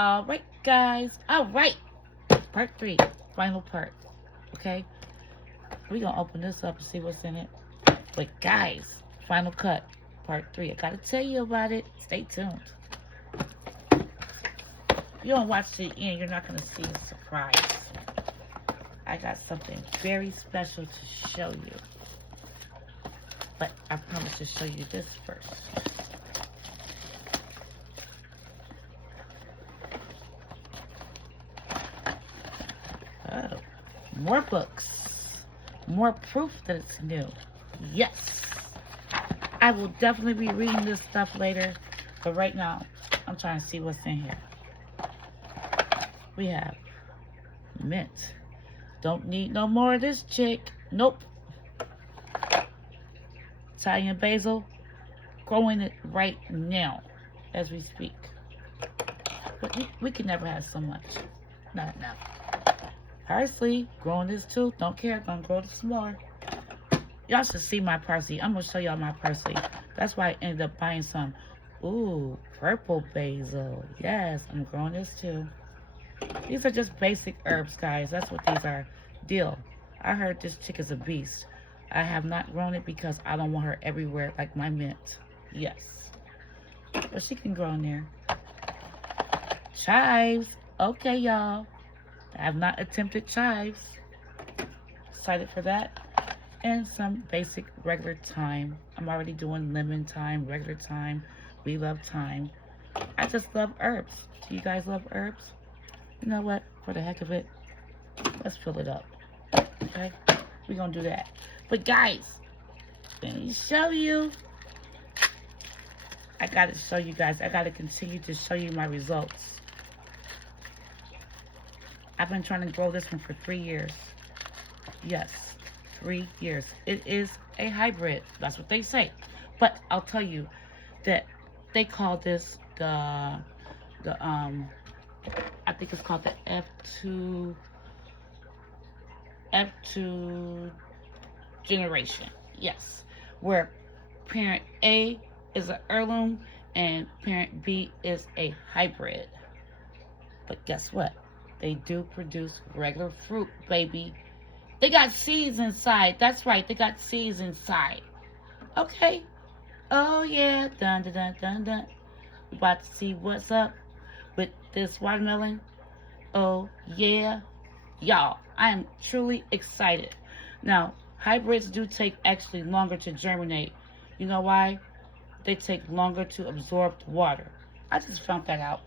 All right, guys. All right. Part 3. Final part. Okay? We're going to open this up and see what's in it. But, guys, final cut. Part 3. I got to tell you about it. Stay tuned. If you don't watch to the end, you're not going to see a surprise. I got something very special to show you. But I promise to show you this first. Oh, more books. More proof that it's new. Yes. I will definitely be reading this stuff later. But right now, I'm trying to see what's in here. We have mint. Don't need no more of this chick. Nope. Italian basil. Growing it right now as we speak. But we can never have so much. Not now. Parsley. Growing this too. Don't care. Gonna grow this more. Y'all should see my parsley. I'm gonna show y'all my parsley. That's why I ended up buying some. Ooh, purple basil. Yes, I'm growing this too. These are just basic herbs, guys. That's what these are. Deal. I heard this chick is a beast. I have not grown it because I don't want her everywhere like my mint. Yes. But she can grow in there. Chives. Okay, y'all. I have not attempted chives. Excited for that. And some basic regular thyme. I'm already doing lemon thyme, regular thyme. We love thyme. I just love herbs. Do you guys love herbs? You know what? For the heck of it, let's fill it up. Okay? We're going to do that. But guys, let me show you. I got to show you guys. I got to continue to show you my results. I've been trying to grow this one for 3 years. Yes, 3 years. It is a hybrid. That's what they say. But I'll tell you that they call this I think it's called the F2 generation. Yes. Where parent A is an heirloom and parent B is a hybrid. But guess what? They do produce regular fruit, baby. They got seeds inside. That's right. They got seeds inside. Okay. Oh, yeah. Dun, dun, dun, dun, dun. We about to see what's up with this watermelon. Oh, yeah. Y'all, I am truly excited. Now, hybrids do take actually longer to germinate. You know why? They take longer to absorb the water. I just found that out.